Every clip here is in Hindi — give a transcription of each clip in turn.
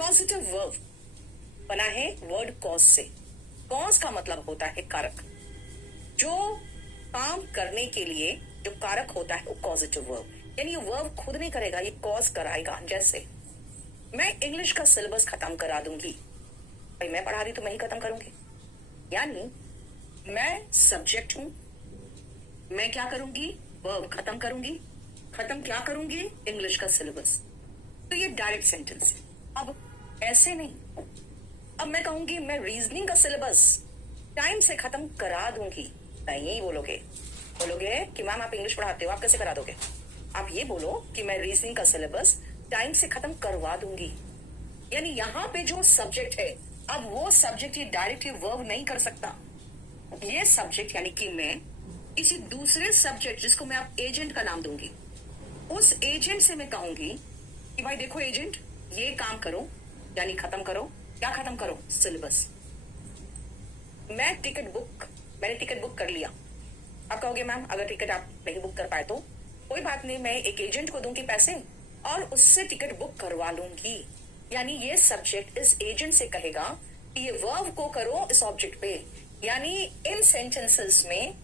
कॉजेटिव वर्ब बना है वर्ड कॉज से। कॉज का मतलब होता है कारक। जो काम करने के लिए जो कारक होता है वो कॉजेटिव वर्ब, यानी ये वर्ब खुद नहीं करेगा, ये कॉज कराएगा। जैसे मैं इंग्लिश का सिलेबस खत्म करा दूंगी, भाई मैं पढ़ा रही तो मैं ही खत्म करूंगी, यानी मैं सब्जेक्ट हूं, मैं क्या करूंगी, वर्ब खत्म करूंगी। खत्म क्या करूंगी, इंग्लिश का सिलेबस। तो ये डायरेक्ट सेंटेंस है। अब ऐसे नहीं, अब मैं कहूंगी मैं रीजनिंग का सिलेबस टाइम से खत्म करा दूंगी, नहीं बोलोगे। बोलोगे कि मैम आप इंग्लिश पढ़ाते हो, आप कैसे करा दोगे? आप ये बोलो कि मैं रीजनिंग का सिलेबस टाइम से खत्म करवा दूंगी। यानी यहाँ पे जो सब्जेक्ट है, अब वो सब्जेक्ट ये डायरेक्ट वर्ब नहीं कर सकता। ये सब्जेक्ट यानी कि मैं किसी दूसरे सब्जेक्ट जिसको मैं आप एजेंट का नाम दूंगी, उस एजेंट से मैं कहूंगी कि भाई देखो एजेंट, ये काम करो, यानी खत्म करो। क्या खत्म करो? सिलेबस। मैंने टिकट बुक कर लिया। आप कहोगे मैम अगर टिकट आप नहीं बुक कर पाए तो कोई बात नहीं, मैं एक एजेंट को दूंगी पैसे और उससे टिकट बुक करवा लूंगी। यानी ये सब्जेक्ट इस एजेंट से कहेगा कि ये वर्ब को करो इस ऑब्जेक्ट पे। यानी इन सेंटेंसेस में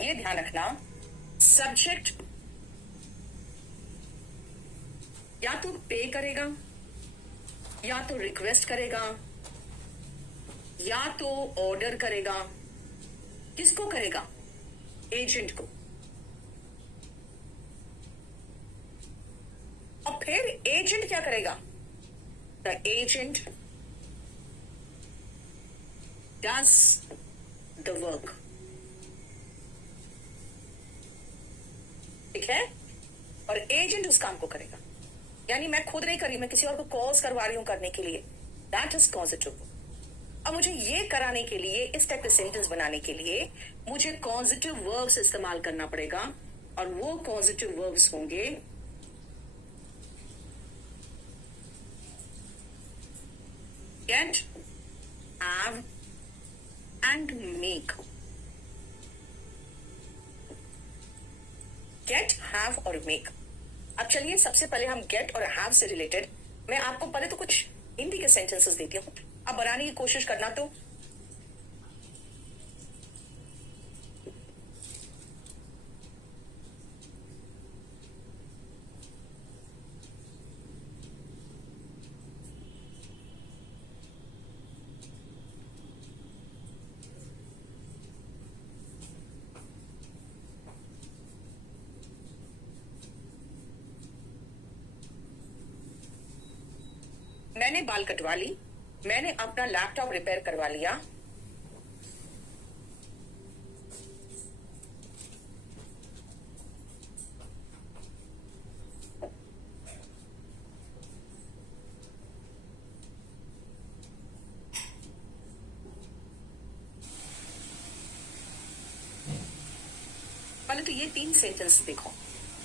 ये ध्यान रखना, सब्जेक्ट या तो पे करेगा, या तो रिक्वेस्ट करेगा, या तो ऑर्डर करेगा। किसको करेगा? एजेंट को। और फिर एजेंट क्या करेगा? The agent does the work. ठीक है? और एजेंट उस काम को करेगा। यानी मैं खुद नहीं कर रही, मैं किसी और को कॉज करवा रही हूं करने के लिए। That is causative. अब मुझे ये कराने के लिए, इस टाइप के सेंटेंस बनाने के लिए मुझे कॉजेटिव वर्ब्स इस्तेमाल करना पड़ेगा, और वो कॉजेटिव वर्ब्स होंगे get, have and make. Get, have और मेक। अब चलिए सबसे पहले हम गेट और हैव से रिलेटेड मैं आपको पहले तो कुछ हिंदी के सेंटेंसेस देती हूं, अब बनाने की कोशिश करना। तो मैंने बाल कटवा ली, मैंने अपना लैपटॉप रिपेयर करवा लिया। पहले तो ये 3 सेंटेंस देखो,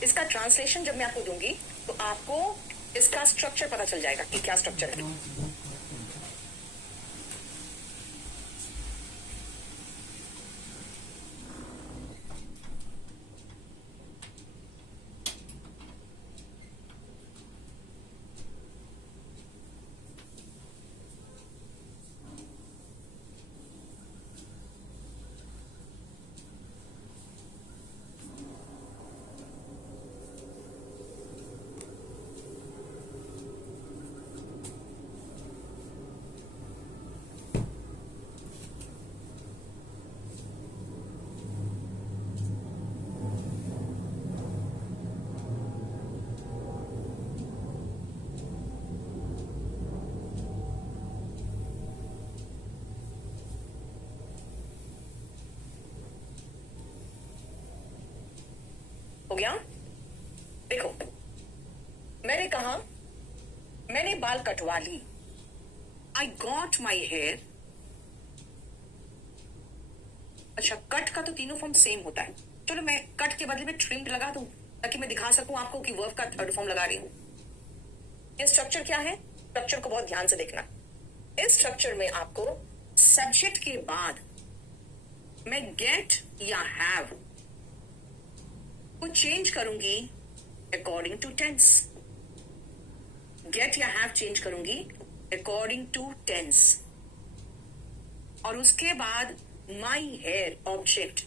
इसका ट्रांसलेशन जब मैं आपको दूंगी तो आपको इसका स्ट्रक्चर पता चल जाएगा कि क्या स्ट्रक्चर है। हो गया? देखो, मैंने कहा मैंने बाल कटवा ली, आई गॉट माई हेयर। अच्छा, कट का तो तीनों फॉर्म सेम होता है। चलो मैं कट के बदले में ट्रिम्ड लगा दूं ताकि मैं दिखा सकूं आपको कि वर्ब का थर्ड फॉर्म लगा रही हूं। ये स्ट्रक्चर क्या है? स्ट्रक्चर को बहुत ध्यान से देखना। इस स्ट्रक्चर में आपको सब्जेक्ट के बाद मैं गेट या हैव को चेंज करूंगी अकॉर्डिंग टू टेंस। गेट या हैव चेंज करूंगी अकॉर्डिंग टू टेंस, और उसके बाद माई हेयर ऑब्जेक्ट,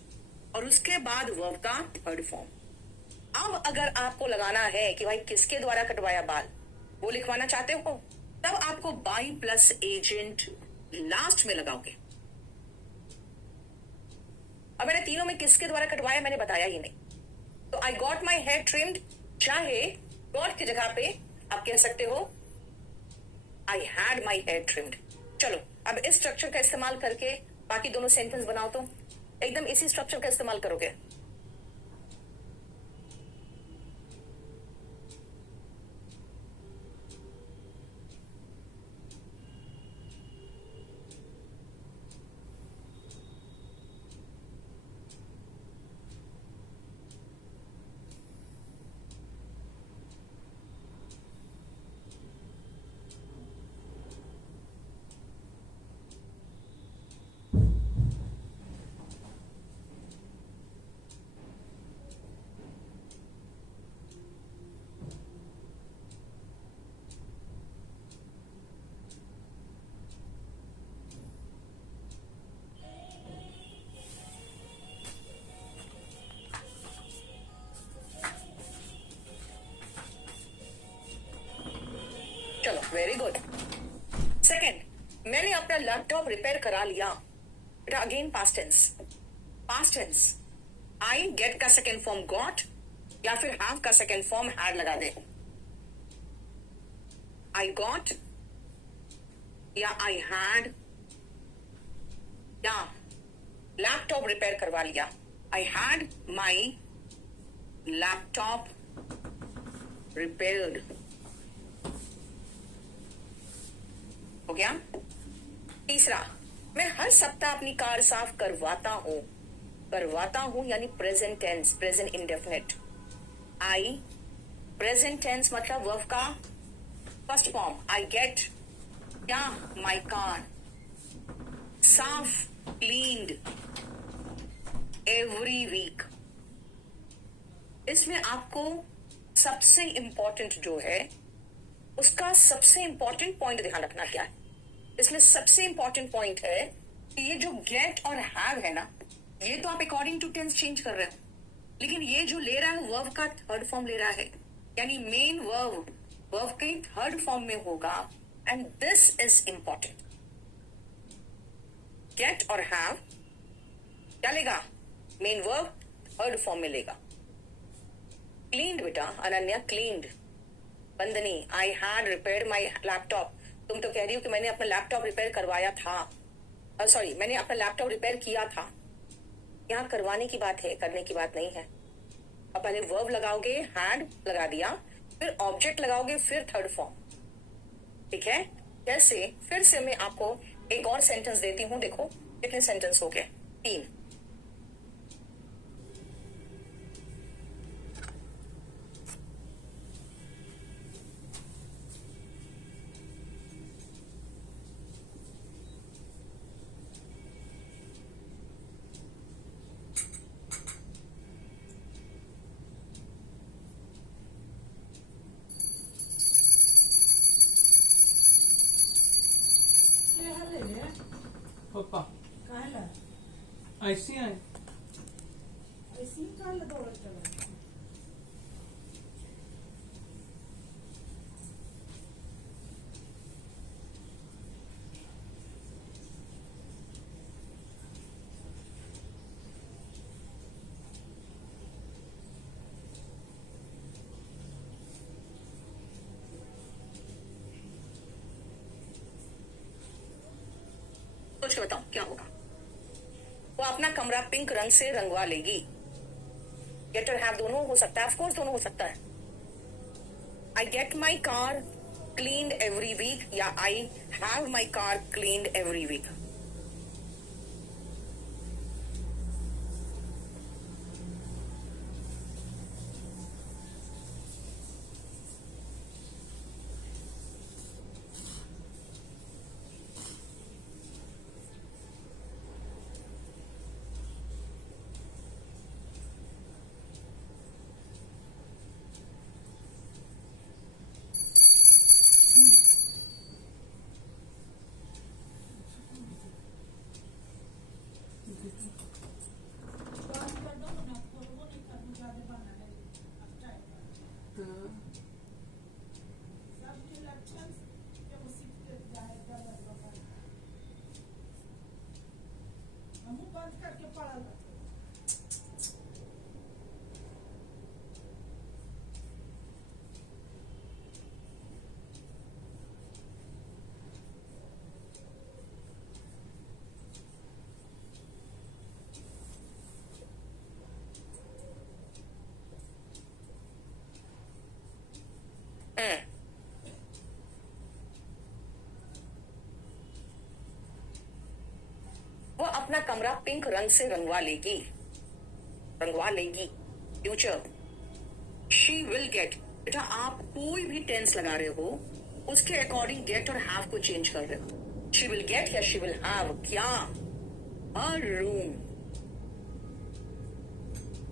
और उसके बाद वर्ब का थर्ड फॉर्म। अब अगर आपको लगाना है कि भाई किसके द्वारा कटवाया बाल, वो लिखवाना चाहते हो, तब आपको बाई प्लस एजेंट लास्ट में लगाओगे। अब मैंने तीनों में किसके द्वारा कटवाया मैंने बताया ही नहीं, तो I got my hair trimmed, चाहे गॉट की जगह पे आप कह सकते हो I had my hair trimmed. चलो अब इस स्ट्रक्चर का इस्तेमाल करके बाकी दोनों सेंटेंस बनाओ, तो एकदम इसी स्ट्रक्चर का इस्तेमाल करोगे। चलो वेरी गुड। सेकेंड, मैंने अपना लैपटॉप रिपेयर करा लिया, बेटा again past tense. Past tense I get का सेकेंड फॉर्म गॉट, या फिर हैव का सेकेंड फॉर्म हैड लगा दे। आई गॉट या आई हैड, या लैपटॉप रिपेयर करवा लिया, आई हैड माई लैपटॉप रिपेयर्ड। हो गया। तीसरा, मैं हर सप्ताह अपनी कार साफ करवाता हूं। करवाता हूं यानी प्रेजेंट टेंस, प्रेजेंट इंडेफिनिट। आई प्रेजेंट टेंस मतलब वर्ब का फर्स्ट फॉर्म, आई गेट या माई कार साफ, क्लीन्ड एवरी वीक। इसमें आपको सबसे इंपॉर्टेंट जो है उसका सबसे इंपॉर्टेंट पॉइंट ध्यान रखना क्या है। इसमें सबसे इंपॉर्टेंट पॉइंट है कि ये जो गेट और हैव है ना, ये तो आप अकॉर्डिंग टू टेंस चेंज कर रहे हो, लेकिन ये जो ले रहा है वर्ब का थर्ड फॉर्म ले रहा है, यानी मेन वर्ब के थर्ड फॉर्म में होगा, and this is important. Get और हैव क्या लेगा, मेन वर्ब थर्ड फॉर्म में लेगा। क्लीन्ड बेटा Ananya, cleaned. Bandhani, I had repaired my laptop. तुम तो कह रही हो कि मैंने अपना लैपटॉप रिपेयर करवाया था, सॉरी मैंने अपना लैपटॉप रिपेयर किया था। यहाँ करवाने की बात है, करने की बात नहीं है। अब पहले वर्ब लगाओगे, हैड लगा दिया, फिर ऑब्जेक्ट लगाओगे, फिर थर्ड फॉर्म। ठीक है, जैसे फिर से मैं आपको एक और सेंटेंस देती हूं। देखो कितने सेंटेंस हो गए, 3। पप्पा कायला ऐसी आहे ऐसी कायला दौड़त चला सोच के बताओ क्या होगा। वो अपना कमरा पिंक रंग से रंगवा लेगी। गेट और हैव दोनों हो सकता है, ऑफ कोर्स दोनों हो सकता है। I get my car cleaned every week, या I have my car cleaned every week. बंद करके पड़ा था। वो अपना कमरा पिंक रंग से रंगवा लेगी फ्यूचर शी विल गेट। बेटा आप कोई भी टेंस लगा रहे हो उसके अकॉर्डिंग गेट और हैव को चेंज कर रहे हो। शी विल गेट या शी विल हैव क्या? अ रूम।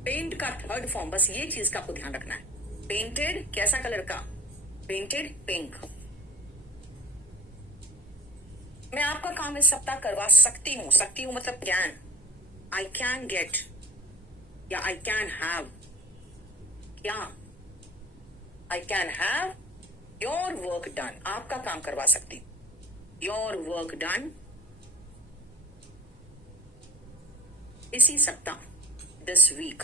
पेंट का थर्ड फॉर्म, बस ये चीज का आपको ध्यान रखना है। पेंटेड कैसा कलर का? Painted pink. मैं आपका काम इस सप्ताह करवा सकती हूँ मतलब कैन। आई कैन गेट या आई कैन हैव क्या? आई can have your work done. आपका काम करवा सकती हूँ। योर वर्क डन इसी सप्ताह, this week.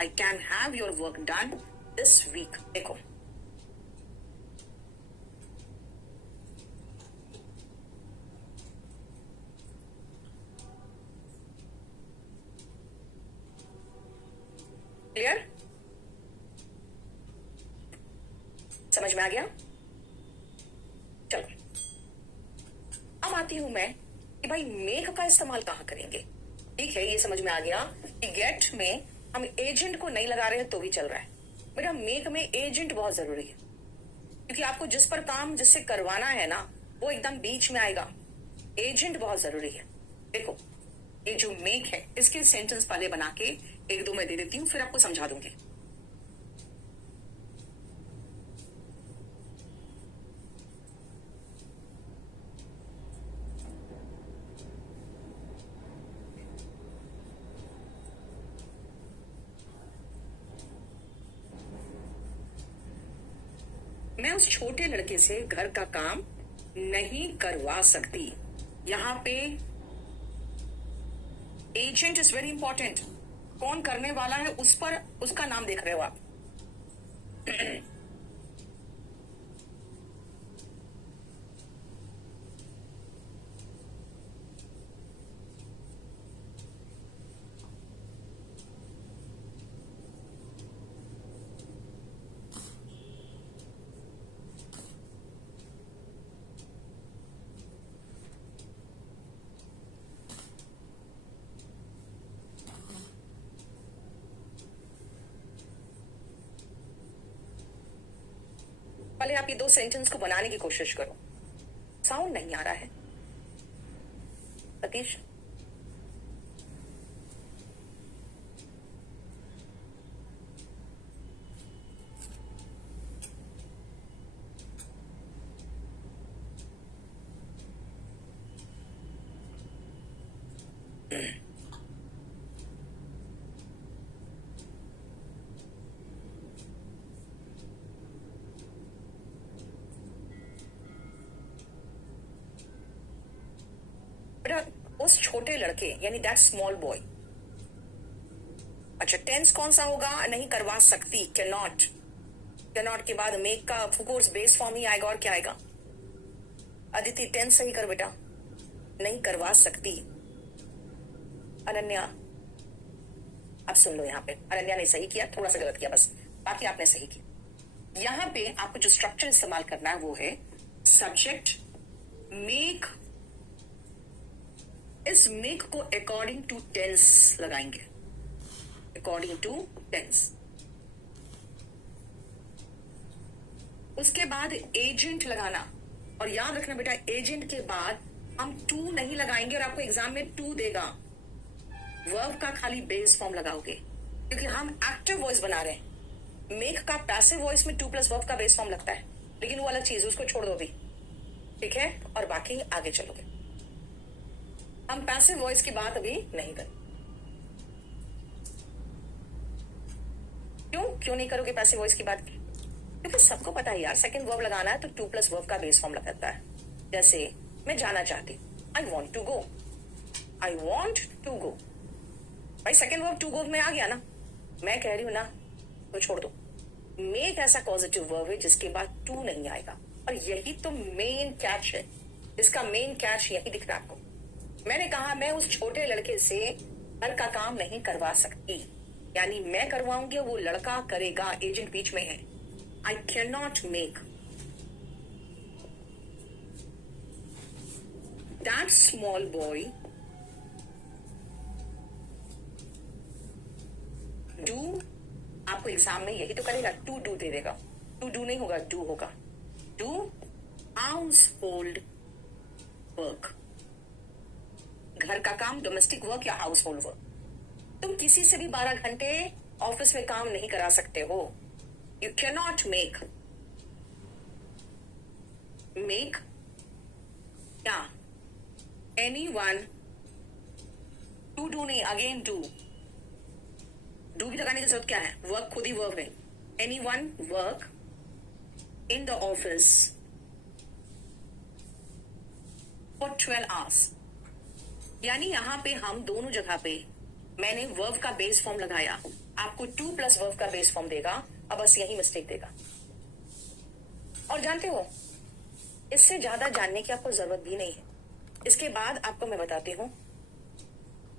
I can have your work done this week. देखो क्लियर? समझ में आ गया? चलो अब आती हूं मैं कि भाई मेक का इस्तेमाल कहां करेंगे। ठीक है, ये समझ में आ गया कि गेट में हम एजेंट को नहीं लगा रहे हैं तो भी चल रहा है। बेटा मेक में एजेंट बहुत जरूरी है, क्योंकि आपको जिस पर काम जिससे करवाना है ना वो एकदम बीच में आएगा। एजेंट बहुत जरूरी है। देखो ये जो मेक है इसके सेंटेंस पहले बना के एक दो मैं दे देती हूँ, फिर आपको समझा दूंगी। मैं उस छोटे लड़के से घर का काम नहीं करवा सकती। यहां पे एजेंट इज वेरी इंपॉर्टेंट। कौन करने वाला है उस पर उसका नाम देख रहे हो आप। पहले आप ये दो सेंटेंस को बनाने की कोशिश करो। साउंड नहीं आ रहा है सतीश? उस छोटे लड़के यानी दैट स्मॉल बॉय। अच्छा टेंस कौन सा होगा? नहीं करवा सकती, कैन नॉट। कैन नॉट के बाद मेक का ऑफ कोर्स बेस फॉर्म ही आएगा और क्या आएगा? अदिति टेंस सही कर बेटा। नहीं करवा सकती। अनन्या आप सुन लो, यहाँ पे अनन्या ने सही किया, थोड़ा सा गलत किया बस, बाकी आपने सही किया। यहाँ पे आपको जो स्ट्रक्चर इस्तेमाल करना है वो है सब्जेक्ट मेक। इस मेक को अकॉर्डिंग टू टेंस लगाएंगे। According to tense. उसके बाद एजेंट लगाना, और याद रखना बेटा एजेंट के बाद हम टू नहीं लगाएंगे और आपको एग्जाम में टू देगा। वर्ब का खाली बेस फॉर्म लगाओगे, क्योंकि हम एक्टिव वॉइस बना रहे हैं। मेक का पैसिव वॉइस में टू प्लस वर्ब का बेस फॉर्म लगता है, लेकिन वो अलग चीज, उसको छोड़ दो अभी। ठीक है, और बाकी आगे चलोगे। हम पैसिव वॉइस की बात अभी नहीं करें। क्यों नहीं करोगे पैसिव वॉइस की बात? क्योंकि सबको पता है यार, सेकंड वर्ब लगाना है तो टू प्लस वर्ब का बेस फॉर्म लगाता है। जैसे मैं जाना चाहती, I want to go. I want to go. भाई सेकेंड वर्ब टू गो में आ गया ना, मैं कह रही हूं ना तो छोड़ दो। मेक ऐसा पॉजिटिव वर्ब है जिसके बाद टू नहीं आएगा, और यही तो मेन कैच है। इसका मेन कैच यही दिख रहा है आपको। मैंने कहा मैं उस छोटे लड़के से घर का काम नहीं करवा सकती, यानी मैं करवाऊंगी, वो लड़का करेगा, एजेंट बीच में है। I can not make that small boy do. आपको एग्जाम में यही तो करेगा, टू डू दे देगा। टू डू नहीं होगा, डू होगा। डू हाउस होल्ड वर्क, घर का काम, डोमेस्टिक वर्क या हाउस होल्ड वर्क। तुम किसी से भी 12 घंटे ऑफिस में काम नहीं करा सकते हो। यू कैन नॉट मेक क्या एनी वन टू डू नहीं, अगेन डू। डू भी लगाने की जरूरत क्या है, वर्क खुद ही वर्क है। Any one work in the office for 12 hours, यानी यहां पे हम दोनों जगह पे मैंने वर्ब का बेस फॉर्म लगाया, आपको टू प्लस वर्ब का बेस फॉर्म देगा। अब बस यही मिस्टेक देगा। और जानते हो, इससे ज्यादा जानने की आपको जरूरत भी नहीं है। इसके बाद आपको मैं बताती हूं,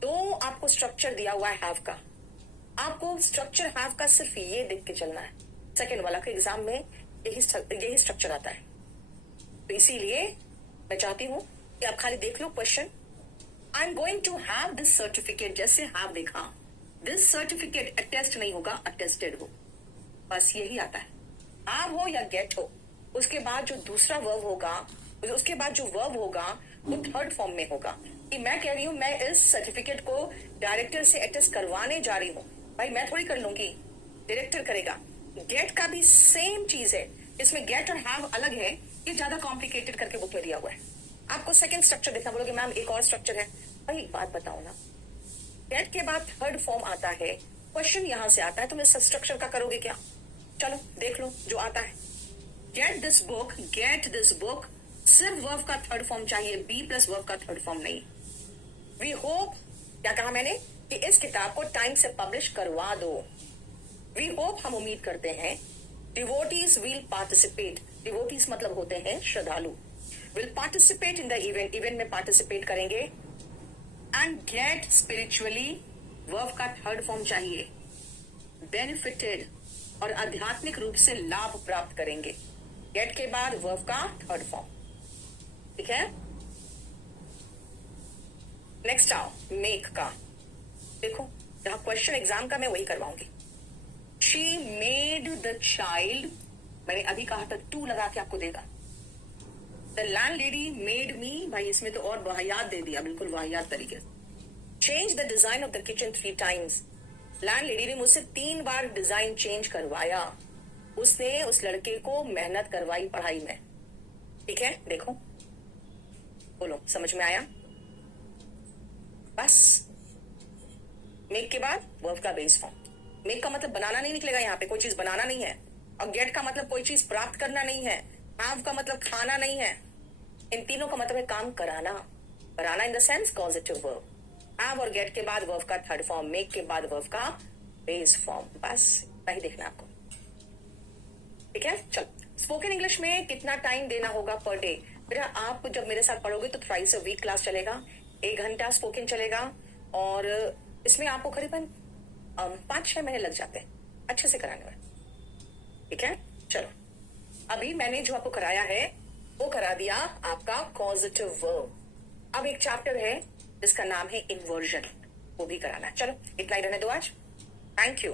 तो आपको स्ट्रक्चर दिया हुआ है हैव का। आपको स्ट्रक्चर हैव का सिर्फ ये देख के चलना है। सेकेंड वाला के एग्जाम में यही स्ट्रक्चर आता है। तो इसीलिए मैं चाहती हूं कि आप खाली देख लो question. I am going to have this certificate, जैसे हैव देखा, दिस सर्टिफिकेट अटेस्ट नहीं होगा, अटेस्टेड हो, बस यही आता है। हैव हो या गेट हो, उसके बाद जो दूसरा वर्ब होगा, उसके बाद जो वर्ब होगा वो थर्ड फॉर्म में होगा। कि मैं कह रही हूं मैं इस सर्टिफिकेट को डायरेक्टर से अटेस्ट करवाने जा रही हूं, भाई मैं थोड़ी कर लूंगी, डायरेक्टर करेगा। गेट का भी सेम चीज है, इसमें गेट और हैव अलग है, ये ज्यादा कॉम्प्लिकेटेड करके बुक में दिया हुआ है। आपको सेकंड स्ट्रक्चर देखना, बोलोगे मैम एक और स्ट्रक्चर है। भाई एक बात बताओ ना, गेट के बाद थर्ड फॉर्म आता है, क्वेश्चन यहां से आता है, तुम इस स्ट्रक्चर का करोगे क्या? चलो देख लो जो आता है। गेट दिस बुक, सिर्फ वर्ब का थर्ड फॉर्म चाहिए, बी प्लस वर्ब का थर्ड फॉर्म नहीं। वी होप, क्या कहा मैंने, कि इस किताब को टाइम से पब्लिश करवा दो। वी होप, हम उम्मीद करते हैं। डिवोटीज विल पार्टिसिपेट, डिवोटीज मतलब होते हैं श्रद्धालु, will participate in the event, event में पार्टिसिपेट करेंगे। एंड गेट स्पिरिचुअली, वर्ब का थर्ड फॉर्म चाहिए, बेनिफिटेड, और आध्यात्मिक रूप से लाभ प्राप्त करेंगे। गेट के बाद वर्ब का थर्ड फॉर्म, ठीक है। नेक्स्ट आओ मेक का। देखो जहां क्वेश्चन एग्जाम का मैं वही करवाऊंगी। शी मेड द चाइल्ड, मैंने अभी कहा था टू लगा के आपको देगा। द लैंडलेडी मेड मी, भाई इसमें तो और वाहियात दे दिया, बिल्कुल वाहियात तरीके से। Change the design of the kitchen 3 times, landlady ने मुझसे 3 बार डिजाइन चेंज करवाया। उसने उस लड़के को मेहनत करवाई पढ़ाई में, ठीक है। देखो बोलो समझ में आया? बस मेक के बाद वर्ब का बेस फॉर्म। मेक का मतलब बनाना नहीं निकलेगा, यहाँ पे कोई चीज बनाना नहीं है। और गेट का मतलब कोई चीज प्राप्त करना नहीं है। हैव का मतलब खाना नहीं है। इन तीनों का मतलब है काम कराना, कराना in the sense positive verb. Have और गेट के बाद वर्ब का थर्ड फॉर्म, मेक के बाद वर्ब का बेस फॉर्म, बस वही देखना आपको, ठीक है। चलो स्पोकन इंग्लिश में कितना टाइम देना होगा पर डे? बेटा आप जब मेरे साथ पढ़ोगे तो थ्राइस अ वीक क्लास चलेगा, 1 घंटा स्पोकन चलेगा, और इसमें आपको करीबन 5-6 महीने लग जाते हैं अच्छे से कराने में, ठीक है। चलो अभी मैंने जो आपको कराया है वो करा दिया आपका पॉजिटिव वर्ब। अब एक चैप्टर है जिसका नाम है इन्वर्जन, वो भी कराना है। चलो इतना ही रहने दो आज। Thank you.